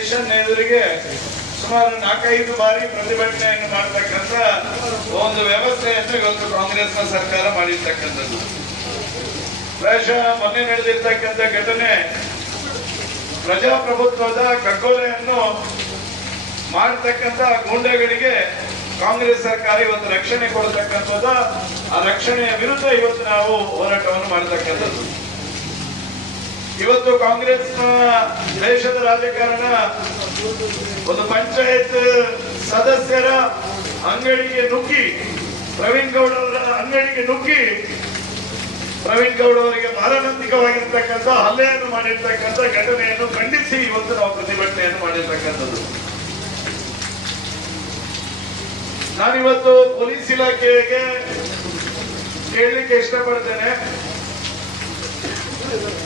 Station ಎದುರಿಗೆ ಸುಮಾರು 4-5 ಬಾರಿ ಪ್ರತಿಭಟನೆಯನ್ನು ಮಾಡತಕ್ಕಂತ ಒಂದು ವ್ಯವಸ್ಥೆಯನ್ನು ಇವತ್ತು ಕಾಂಗ್ರೆಸ್ನ ಸರ್ಕಾರ ಮಾಡಿರ್ತಕ್ಕಂಥದ್ದು. ಪ್ರಾಯಶಃ ಮೊನ್ನೆ ನಡೆದಿರ್ತಕ್ಕಂಥ ಘಟನೆ ಪ್ರಜಾಪ್ರಭುತ್ವದ ಕಗ್ಗೊಲೆಯನ್ನು ಮಾಡತಕ್ಕಂತ ಗೂಂಡಗಳಿಗೆ ಕಾಂಗ್ರೆಸ್ ಸರ್ಕಾರ ಇವತ್ತು ರಕ್ಷಣೆ ಕೊಡತಕ್ಕಂಥದ್ದು. ಆ ರಕ್ಷಣೆಯ ವಿರುದ್ಧ ಇವತ್ತು ನಾವು ಹೋರಾಟವನ್ನು ಮಾಡತಕ್ಕಂಥದ್ದು. ಇವತ್ತು ಕಾಂಗ್ರೆಸ್ ದೇಶದ ರಾಜಕಾರಣ ಒಂದು ಪಂಚಾಯತ್ ಸದಸ್ಯರ ಅಂಗಡಿಗೆ ನುಗ್ಗಿ ಪ್ರವೀಣ್ ಗೌಡ ಅವರ ಅಂಗಡಿಗೆ ನುಗ್ಗಿ ಪ್ರವೀಣ್ ಗೌಡ ಅವರಿಗೆ ಮಾರಣಾಂತಿಕವಾಗಿರ್ತಕ್ಕಂಥ ಹಲ್ಲೆಯನ್ನು ಮಾಡಿರ್ತಕ್ಕಂಥ ಘಟನೆಯನ್ನು ಖಂಡಿಸಿ ಇವತ್ತು ನಾವು ಪ್ರತಿಭಟನೆಯನ್ನು ಮಾಡಿರ್ತಕ್ಕಂಥದ್ದು. ನಾನಿವತ್ತು ಪೊಲೀಸ್ ಇಲಾಖೆಗೆ ಕೇಳಲಿಕ್ಕೆ ಇಷ್ಟಪಡ್ತೇನೆ.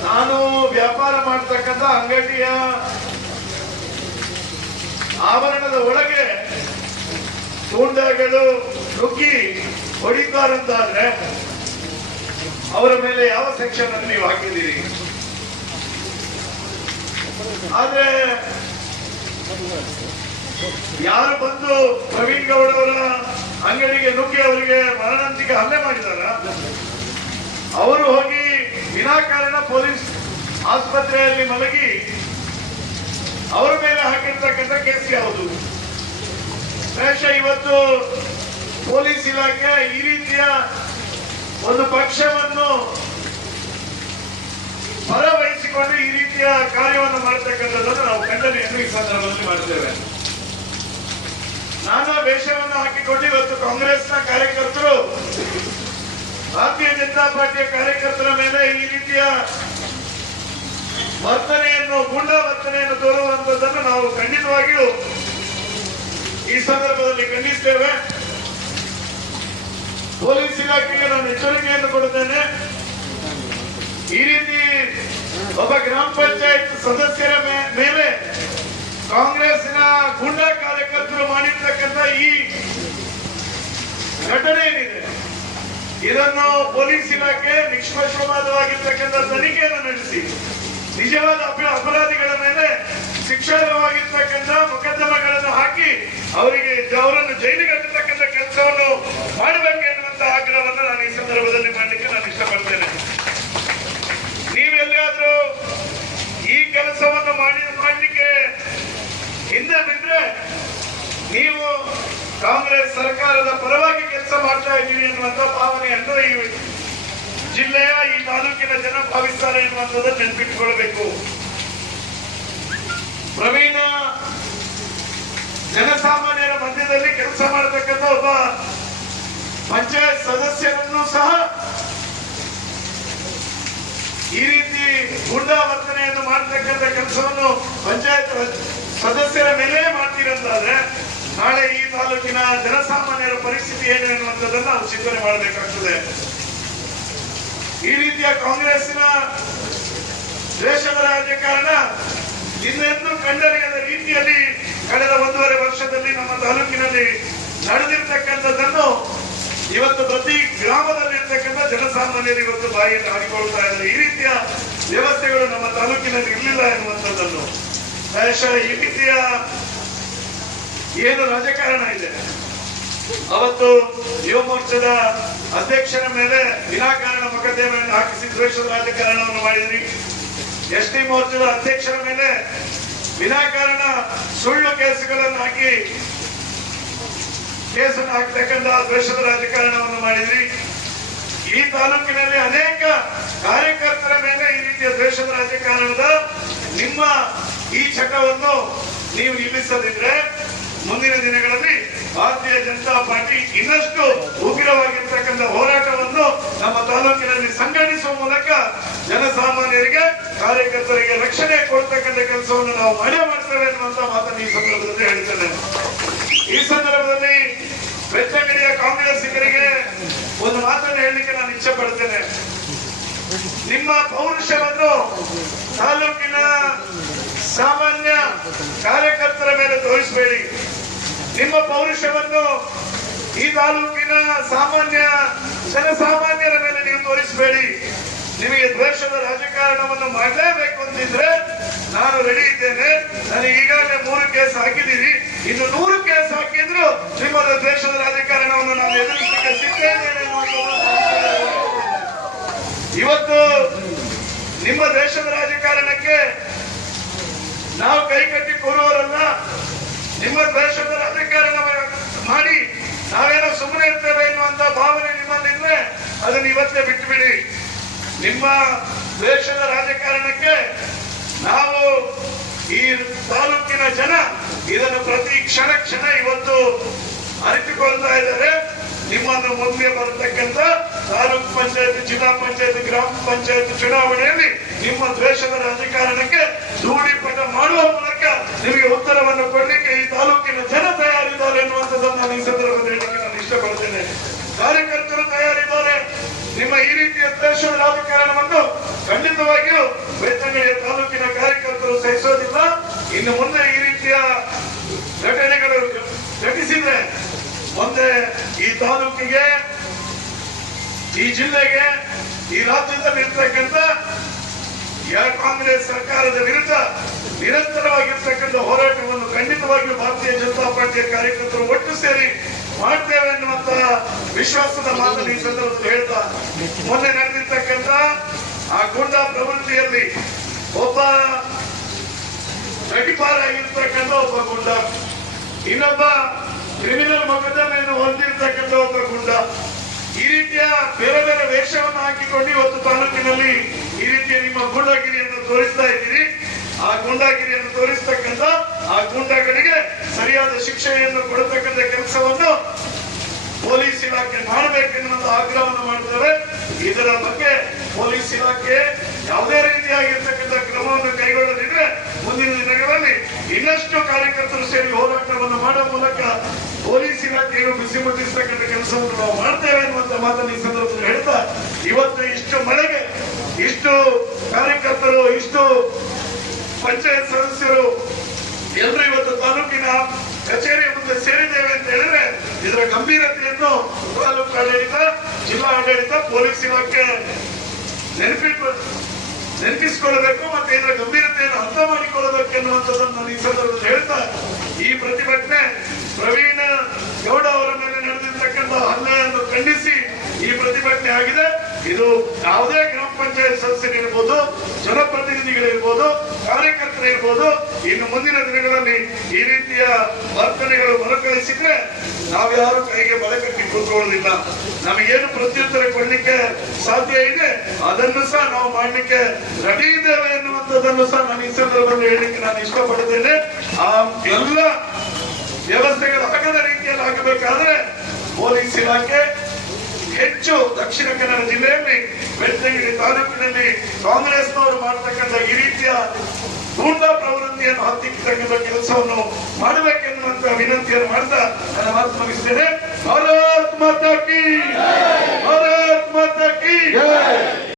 ನಾನು ವ್ಯಾಪಾರ ಮಾಡತಕ್ಕಂಥ ಅಂಗಡಿಯ ಆವರಣದ ಒಳಗೆ ಗೂಂಡಾಗಳು ನುಗ್ಗಿ ಹೊಡಿತಾರಂತಾದ್ರೆ ಅವರ ಮೇಲೆ ಯಾವ ಸೆಕ್ಷನ್ ಅನ್ನು ನೀವು ಹಾಕಿದ್ದೀರಿ? ಆದ್ರೆ ಯಾರು ಬಂದು ಪ್ರವೀಣ್ ಗೌಡ ಅವರ ಅಂಗಡಿಗೆ ನುಗ್ಗಿ ಅವರಿಗೆ ಮಾರಣಾಂತಿಕ ಹಲ್ಲೆ ಮಾಡಿದಾರ, ಅವರು ಹೋಗಿ ವಿನಾಕಾರಣ ಪೊಲೀಸ್ ಆಸ್ಪತ್ರೆಯಲ್ಲಿ ಮಲಗಿ ಅವರ ಮೇಲೆ ಹಾಕಿರ್ತಕ್ಕಂಥ ಕೇಸ್ ಯಾವುದು? ಪ್ರಾಯಶಃ ಇವತ್ತು ಪೊಲೀಸ್ ಇಲಾಖೆ ಈ ರೀತಿಯ ಒಂದು ಪಕ್ಷವನ್ನು ಪರವಹಿಸಿಕೊಂಡು ಈ ರೀತಿಯ ಕಾರ್ಯವನ್ನು ಮಾಡತಕ್ಕಂಥದ್ದನ್ನು ನಾವು ಖಂಡನೆಯನ್ನು ಈ ಸಂದರ್ಭದಲ್ಲಿ ಮಾಡ್ತೇವೆ. ನಾನಾ ವೇಷವನ್ನು ಹಾಕಿಕೊಂಡು ಇವತ್ತು ಕಾಂಗ್ರೆಸ್ನ ಕಾರ್ಯಕರ್ತರು ಭಾರತೀಯ ಜನತಾ ಪಾರ್ಟಿಯ ಕಾರ್ಯಕರ್ತರ ಮೇಲೆ ಈ ರೀತಿಯ ವರ್ತನೆಯನ್ನು ಗೂಂಡಾ ವರ್ತನೆಯನ್ನು ತೋರುವಂತದ್ದನ್ನು ನಾವು ಖಂಡಿತವಾಗಿಯೂ ಈ ಸಂದರ್ಭದಲ್ಲಿ ಖಂಡಿಸ್ತೇವೆ. ಪೊಲೀಸ್ ಇಲಾಖೆಗೆ ನಾನು ಎಚ್ಚರಿಕೆಯನ್ನು ಕೊಡುತ್ತೇನೆ. ಈ ರೀತಿ ಒಬ್ಬ ಗ್ರಾಮ ಪಂಚಾಯತ್ ಸದಸ್ಯರ ಮೇಲೆ ಕಾಂಗ್ರೆಸ್ನ ಗೂಂಡಾ ಕಾರ್ಯಕರ್ತರು ಮಾಡಿರ್ತಕ್ಕಂಥ ಈ ಘಟನೆ ಏನಿದೆ, ಇದನ್ನು ಪೊಲೀಸ್ ಇಲಾಖೆ ನಿಷ್ಪಕ್ಷಪಾತವಾಗಿರ್ತಕ್ಕಂಥ ತನಿಖೆಯನ್ನು ನಡೆಸಿ ನಿಜವಾದ ಅಪರಾಧಿಗಳ ಮೇಲೆ ಶಿಕ್ಷಾರ್ಹವಾಗಿರ್ತಕ್ಕಂಥ ಮೊಕದ್ದಮೆಗಳನ್ನು ಹಾಕಿ ಅವರನ್ನು ಜೈಲಿಗೆ ಹಾಕತಕ್ಕಂಥ ಕೆಲಸವನ್ನು ಮಾಡಬೇಕೆನ್ನುವಂತ ಆಗ್ರಹವನ್ನು ನಾನು ಈ ಸಂದರ್ಭದಲ್ಲಿ ಮಾಡಲಿಕ್ಕೆ ನಾನು ಇಷ್ಟಪಡ್ತೇನೆ. ನೀವೆಲ್ಲಾದ್ರೂ ಈ ಕೆಲಸವನ್ನು ಮಾಡಲಿಕ್ಕೆ ಹಿಂದೆ ಬಿದ್ರೆ ನೀವು ಕಾಂಗ್ರೆಸ್ ಸರ್ಕಾರದ ಪರವಾಗಿ ಕೆಲಸ ಮಾಡ್ತಾ ಇದ್ದೀವಿ ಎನ್ನುವಂತ ಭಾವನೆಯನ್ನು ಈ ಜಿಲ್ಲೆಯ ಈ ತಾಲೂಕಿನ ಜನ ಭಾವಿಸ್ತಾರೆ ಎನ್ನುವಂಥದ್ದನ್ನು ನೆನಪಿಟ್ಟುಕೊಳ್ಬೇಕು. ಪ್ರವೀಣ ಜನಸಾಮಾನ್ಯರ ಮಧ್ಯದಲ್ಲಿ ಕೆಲಸ ಮಾಡತಕ್ಕಂಥ ಒಬ್ಬ ಪಂಚಾಯತ್ ಸದಸ್ಯರನ್ನು ಸಹ ಈ ರೀತಿ ಗೂಂಡಾ ವರ್ತನೆಯನ್ನು ಮಾಡತಕ್ಕಂಥ ಕೆಲಸವನ್ನು ಪಂಚಾಯತ್ ಸದಸ್ಯರ ಮೇಲೆ ಮಾಡ್ತೀರಂತಾದ್ರೆ ನಾಳೆ ಈ ತಾಲೂಕಿನ ಜನಸಾಮಾನ್ಯರ ಪರಿಸ್ಥಿತಿ ಏನು ಎನ್ನುವಂಥದ್ದನ್ನು ನಾವು ಚಿಂತನೆ ಮಾಡಬೇಕಾಗ್ತದೆ. ಈ ರೀತಿಯ ಕಾಂಗ್ರೆಸ್ಸಿನ ದೇಶದ ರಾಜಕಾರಣ ಇನ್ನೆಂದೂ ಕಂಡರಿಯದ ರೀತಿಯಲ್ಲಿ ಕಳೆದ 1.5 ವರ್ಷದಲ್ಲಿ ನಮ್ಮ ತಾಲೂಕಿನಲ್ಲಿ ನಡೆದಿರ್ತಕ್ಕಂಥದ್ದನ್ನು ಇವತ್ತು ಪ್ರತಿ ಗ್ರಾಮದಲ್ಲಿರ್ತಕ್ಕಂಥ ಜನಸಾಮಾನ್ಯರು ಇವತ್ತು ಬಾಯಿಯನ್ನು ಹಾಕಿಕೊಳ್ತಾ ಇದ್ದಾರೆ. ಈ ರೀತಿಯ ವ್ಯವಸ್ಥೆಗಳು ನಮ್ಮ ತಾಲೂಕಿನಲ್ಲಿ ಇರಲಿಲ್ಲ ಎನ್ನುವಂಥದ್ದನ್ನು ಪ್ರಾಯಶಃ ಈ ರೀತಿಯ ಏನು ರಾಜಕಾರಣ ಇದೆ, ಅವತ್ತು ಯುವ ಮೋರ್ಚಾದ ಅಧ್ಯಕ್ಷರ ಮೇಲೆ ವಿನಾಕಾರಣ ಮೊಕದ್ದಮೆಯನ್ನು ಹಾಕಿಸಿ ದ್ವೇಷದ ರಾಜಕಾರಣವನ್ನು ಮಾಡಿದ್ರಿ. ಎಸ್ಟಿ ಮೋರ್ಚಾದ ಅಧ್ಯಕ್ಷರ ಮೇಲೆ ವಿನಾಕಾರಣ ಸುಳ್ಳು ಕೇಸುಗಳನ್ನು ಹಾಕಿ ಕೇಸನ್ನು ಹಾಕತಕ್ಕಂಥ ದ್ವೇಷದ ರಾಜಕಾರಣವನ್ನು ಮಾಡಿದ್ರಿ. ಈ ತಾಲೂಕಿನಲ್ಲಿ ಅನೇಕ ಕಾರ್ಯಕರ್ತರ ಮೇಲೆ ಈ ರೀತಿಯ ದ್ವೇಷದ ರಾಜಕಾರಣದ ನಿಮ್ಮ ಈ ಚಟವನ್ನು ನೀವು ನಿಲ್ಲಿಸದಿದ್ರೆ ಮುಂದಿನ ದಿನಗಳಲ್ಲಿ ಭಾರತೀಯ ಜನತಾ ಪಾರ್ಟಿ ಇನ್ನಷ್ಟು ಉಗ್ರವಾಗಿರ್ತಕ್ಕಂಥ ಹೋರಾಟವನ್ನು ನಮ್ಮ ತಾಲೂಕಿನಲ್ಲಿ ಸಂಘಟಿಸುವ ಮೂಲಕ ಜನಸಾಮಾನ್ಯರಿಗೆ ಕಾರ್ಯಕರ್ತರಿಗೆ ರಕ್ಷಣೆ ಕೊಡ್ತಕ್ಕಂಥ ಕೆಲಸವನ್ನು ನಾವು ಮಾಡ್ತೇವೆ ಅನ್ನುವಂತ ಮಾತನ್ನು ಈ ಸಂದರ್ಭದಲ್ಲಿ ಹೇಳ್ತೇನೆ. ಈ ಸಂದರ್ಭದಲ್ಲಿ ಬೆಳ್ತಂಗಡಿಯ ಕಾಂಗ್ರೆಸ್ಸಿಗರಿಗೆ ಒಂದು ಮಾತನ್ನು ಹೇಳಲಿಕ್ಕೆ ನಾನು ಇಚ್ಛೆ ಪಡ್ತೇನೆ. ನಿಮ್ಮ ಪೌರುಷವನ್ನು ತಾಲೂಕಿನ ಸಾಮಾನ್ಯ ಕಾರ್ಯಕರ್ತರ ಮೇಲೆ ತೋರಿಸಬೇಡಿ. ನಿಮ್ಮ ಪೌರುಷವನ್ನು ಈ ತಾಲೂಕಿನ ಸಾಮಾನ್ಯ ಜನಸಾಮಾನ್ಯರ ಮೇಲೆ ನೀವು ತೋರಿಸಬೇಡಿ. ನಿಮಗೆ ದ್ವೇಷದ ರಾಜಕಾರಣವನ್ನು ಮಾಡಲೇಬೇಕು ಅಂತಿದ್ರೆ ನಾನು ರೆಡಿ ಇದ್ದೇನೆ. ನನಗೆ ಈಗಾಗಲೇ ಕೇಸ್ ಹಾಕಿದ್ದೀರಿ, ಇನ್ನು 100 ಕೇಸ್ ಹಾಕಿದ್ರು ನಿಮ್ಮ ದೇಶದ ರಾಜಕಾರಣವನ್ನು ನಾನು ಎದುರಿಸಲಿಕ್ಕೆ ಸಿದ್ಧ ಇದ್ದೇನೆ ಇವತ್ತು ನಿಮ್ಮ ದೇಶದ ರಾಜಕಾರಣಕ್ಕೆ ನಾವು ಕೈಕಟ್ಟಿ ಕೂರುವವರಲ್ಲ. ನಿಮ್ಮ ದೇಶದ ರಾಜಕಾರಣ ಮಾಡಿ ನಾವೇನೋ ಸುಮ್ಮನೆ ಇರ್ತೇವೆ ಎನ್ನುವಂತ ಭಾವನೆ ನಿಮ್ಮಲ್ಲಿದ್ರೆ ಅದನ್ನು ಇವತ್ತೇ ಬಿಟ್ಟು ಬಿಡಿ. ನಿಮ್ಮ ದೇಶದ ರಾಜಕಾರಣಕ್ಕೆ ನಾವು ಈ ತಾಲೂಕಿನ ಜನ ಇದನ್ನು ಪ್ರತಿ ಕ್ಷಣ ಇವತ್ತು ಅರಿತುಕೊಳ್ತಾ ಇದ್ದಾರೆ. ನಿಮ್ಮನ್ನು ಮುಂದೆ ಬರತಕ್ಕಂತ ತಾಲೂಕ್ ಪಂಚಾಯತ್, ಜಿಲ್ಲಾ ಪಂಚಾಯತ್, ಗ್ರಾಮ ಪಂಚಾಯತ್ ಚುನಾವಣೆಯಲ್ಲಿ ನಿಮ್ಮ ದ್ವೇಷದ ರಾಜಕಾರಣಕ್ಕೆ ಧೂಳಿಪಟ ಮಾಡುವ ಮೂಲಕ ನಿಮಗೆ ಉತ್ತರವನ್ನು ಕೊಡ್ಲಿಕ್ಕೆ ಈ ತಾಲೂಕಿನ ಜನ ತಯಾರಿದ್ದಾರೆ ಎನ್ನುವಂಥದ್ದನ್ನು ನಾನು ಈ ಸಂದರ್ಭದಲ್ಲಿ ಹೇಳಲಿಕ್ಕೆ ನಾನು ಇಷ್ಟಪಡ್ತೇನೆ. ಕಾರ್ಯಕರ್ತರು ತಯಾರಿದ್ದಾರೆ. ನಿಮ್ಮ ಈ ರೀತಿಯ ದ್ವೇಷದ ರಾಜಕಾರಣವನ್ನು ಖಂಡಿತವಾಗಿಯೂ ಬೆಳ್ತಂಗಡಿಯ ತಾಲೂಕಿನ ಕಾರ್ಯಕರ್ತರು ಸಹಿಸೋದಿಲ್ಲ. ಇನ್ನು ಮುಂದೆ ಈ ರೀತಿಯ ಘಟನೆಗಳು ಘಟಿಸಿದ್ರೆ ಮುಂದೆ ಈ ತಾಲೂಕಿಗೆ, ಈ ಜಿಲ್ಲೆಗೆ, ಈ ರಾಜ್ಯದಲ್ಲಿ ಇರ್ತಕ್ಕಂಥ ಕಾಂಗ್ರೆಸ್ ಸರ್ಕಾರದ ವಿರುದ್ಧ ನಿರಂತರವಾಗಿರ್ತಕ್ಕಂಥ ಹೋರಾಟವನ್ನು ಖಂಡಿತವಾಗಿಯೂ ಭಾರತೀಯ ಜನತಾ ಪಾರ್ಟಿಯ ಕಾರ್ಯಕರ್ತರು ಒಟ್ಟು ಸೇರಿ ಮಾಡ್ತೇವೆ ಎನ್ನುವಂತ ವಿಶ್ವಾಸದ ಮಾತನ್ನು ಈ ಸಂದರ್ಭದಲ್ಲಿ ಹೇಳ್ತಾ, ಮೊನ್ನೆ ನಡೆದಿರ್ತಕ್ಕಂಥ ಆ ಗೂಂಡಾ ಪ್ರವೃತ್ತಿಯಲ್ಲಿ ಒಬ್ಬ ಗಡಿಪಾರಾಗಿರ್ತಕ್ಕಂಥ ಒಬ್ಬ ಗುಂಡ, ಇನ್ನೊಬ್ಬ ಕ್ರಿಮಿನಲ್ ಮೊಕದ್ದಮೆಯನ್ನು ಹೊಂದಿರತಕ್ಕಂಥ ಒಬ್ಬ ಗುಂಡ, ಈ ರೀತಿಯ ಬೇರೆ ಬೇರೆ ವೇಷವನ್ನು ಹಾಕಿಕೊಂಡು ಇವತ್ತು ತಾಲೂಕಿನಲ್ಲಿ ಈ ರೀತಿಯ ನಿಮ್ಮ ಗೂಂಡಾಗಿರಿಯನ್ನು ತೋರಿಸ್ತಾ ಇದ್ದೀರಿ. ಆ ಗೂಂಡಾಗಿರಿಯನ್ನು ತೋರಿಸ್ತಕ್ಕಂಥ ಆ ಗೂಂಡಾಗಳಿಗೆ ಸರಿಯಾದ ಶಿಕ್ಷೆಯನ್ನು ಕೊಡತಕ್ಕಂಥ ಕೆಲಸವನ್ನು ಪೊಲೀಸ್ ಇಲಾಖೆ ಮಾಡಬೇಕೆನ್ನುವ ಆಗ್ರಹವನ್ನು ಮಾಡ್ತಾರೆ. ಇದರ ಬಗ್ಗೆ ಪೊಲೀಸ್ ಇಲಾಖೆ ಯಾವುದೇ ರೀತಿಯಾಗಿರ್ತಕ್ಕಂಥ ಕ್ರಮವನ್ನು ಕೈಗೊಳ್ಳದಿದ್ರೆ ಮುಂದಿನ ದಿನಗಳಲ್ಲಿ ಇನ್ನಷ್ಟು ಕಾರ್ಯಕರ್ತರು ಸೇರಿ ಹೋರಾಟವನ್ನು ಮಾಡುವ ಮೂಲಕ ಪೊಲೀಸ್ ಇಲಾಖೆಯನ್ನು ಬಿಸಿ ಮುಟ್ಟಿಸ್ತಕ್ಕಂಥ ಕೆಲಸವನ್ನು ನಾವು ಮಾಡ್ತೇವೆ ಎನ್ನುವಂತ ಮಾತನ್ನು ಈ ಸಂದರ್ಭದಲ್ಲಿ ಹೇಳ್ತಾ, ಇವತ್ತು ಇಷ್ಟು ಮಳೆಗೆ ಇಷ್ಟು ಕಾರ್ಯಕರ್ತರು, ಇಷ್ಟು ಪಂಚಾಯತ್ ಸದಸ್ಯರು ಎಲ್ಲರೂ ಇವತ್ತು ತಾಲೂಕಿನ ಕಚೇರಿಯ ಮುಂದೆ ಸೇರಿದ್ದೇವೆ ಅಂತ ಹೇಳಿದ್ರೆ ಇದರ ಗಂಭೀರತೆಯನ್ನು ತಾಲೂಕು ಆಡಳಿತ, ಜಿಲ್ಲಾ ಆಡಳಿತ, ಪೊಲೀಸ್ ಇಲಾಖೆ ನೆನಪಿಸಿಕೊಳ್ಳಬೇಕು ಮತ್ತೆ ಇದರ ಗಂಭೀರತೆಯನ್ನು ಅರ್ಥ ಮಾಡಿಕೊಳ್ಳಬೇಕು ಎನ್ನುವಂಥದ್ದನ್ನು ನಾನು ಈ ಸಂದರ್ಭದಲ್ಲಿ ಹೇಳ್ತಾ, ಈ ಪ್ರತಿಭಟನೆ ಪ್ರವೀಣ್ ಗೌಡ ಅವರ ಮೇಲೆ ನಡೆದಿರ್ತಕ್ಕಂಥ ಹಲ್ಲೆಯನ್ನು ಖಂಡಿಸಿ ಈ ಪ್ರತಿಭಟನೆ ಆಗಿದೆ. ಇದು ಯಾವುದೇ ಗ್ರಾಮ ಪಂಚಾಯತ್ ಸದಸ್ಯರಿರ್ಬೋದು, ಜನಪ್ರತಿನಿಧಿಗಳಿರ್ಬೋದು, ಕಾರ್ಯಕರ್ತರಿರ್ಬೋದು, ಇನ್ನು ಮುಂದಿನ ದಿನಗಳಲ್ಲಿ ಈ ರೀತಿಯ ವರ್ತನೆಗಳು ಮರುಕಳಿಸಿದ್ರೆ ನಾವ್ಯಾರು ಕೈಗೆ ಬಳೆ ಕಟ್ಟಿ ಕೂತ್ಕೊಳ್ಳೋದಿಲ್ಲ. ನಮಗೇನು ಪ್ರತ್ಯುತ್ತರ ಕೊಡ್ಲಿಕ್ಕೆ ಸಾಧ್ಯ ಇದೆ ಅದನ್ನು ಸಹ ನಾವು ಮಾಡ್ಲಿಕ್ಕೆ ರೆಡಿ ಇದ್ದೇವೆ ಎನ್ನುವಂಥದ್ದನ್ನು ಸಹ ನಾನು ಈ ಸಂದರ್ಭದಲ್ಲಿ ಹೇಳಲಿಕ್ಕೆ ನಾನು ಇಷ್ಟಪಡುತ್ತೇನೆ. ಆ ಎಲ್ಲ ವ್ಯವಸ್ಥೆಗಳು ಆಗದ ರೀತಿಯಲ್ಲಿ ಆಗಬೇಕಾದ್ರೆ ಪೊಲೀಸ್ ಇಲಾಖೆ ಹೆಚ್ಚು ದಕ್ಷಿಣ ಕನ್ನಡ ಜಿಲ್ಲೆಯಲ್ಲಿ ಬೆಳ್ತಂಗಡಿ ತಾಲೂಕಿನಲ್ಲಿ ಕಾಂಗ್ರೆಸ್ನವರು ಮಾಡತಕ್ಕಂಥ ಈ ರೀತಿಯ ಗೂಂಡಾ ಪ್ರವೃತ್ತಿಯನ್ನು ಹತ್ತಿಕ್ಕತಕ್ಕಂಥ ಕೆಲಸವನ್ನು ಮಾಡಬೇಕೆನ್ನುವಂತ ವಿನಂತಿಯನ್ನು ಮಾಡ್ತಾ ನನ್ನ ಮಾತು ಮುಗಿಸ್ತೇನೆ. ಭಾರತ್ ಮಾತಾ ಕೀ, ಭಾರತ್ ಮಾತಾ ಕೀ.